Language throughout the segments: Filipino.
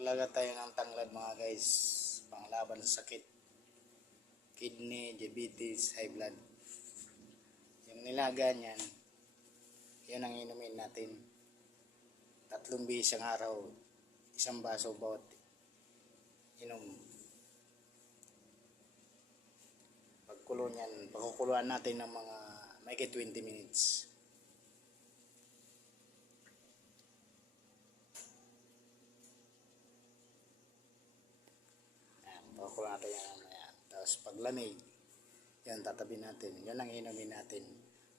Maglaga tayo ng tanglad mga guys, panglaban sa sakit, kidney, diabetes, high blood. Yung nilaga niyan, yun ang inumin natin. 3 bihis ang araw, 1 baso bawat inom. Pagkulo niyan, pakukuluan natin ng mga may 20 minutes. Pakulo natin yan mamaya. Tapos pag lamig, yan tatabi natin. Yan ang inumin natin.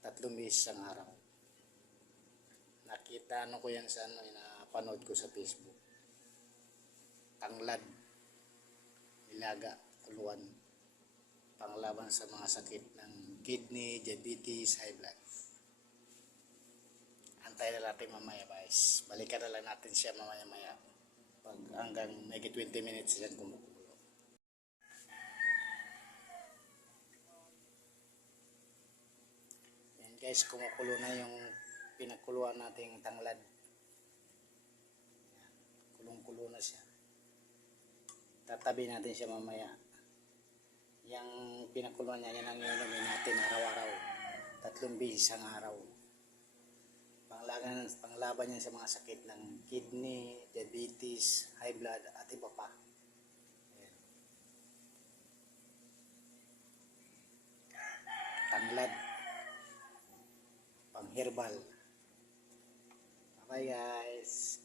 3 beses ang araw. Nakita ko yan sa napanood ko sa Facebook. Tanglad, nilaga, kuluan. Panglaban sa mga sakit ng kidney, diabetes, high blood. Antayin na natin mamaya guys. Balikan na lang natin siya mamaya-maya. Pag hanggang may 20 minutes yan kumukulo. Yan guys, kumukulo na yung pinakuluan nating tanglad. Kulong-kulo na siya. Tatabi natin siya mamaya. Yung pinakuluan niya, yan ang inumin natin araw-araw. 3 beses ang araw. Panglaban niya sa mga sakit ng kidney, diabetes, high blood, at iba pa. Ayan. Tanglad. Pang herbal. Bye guys.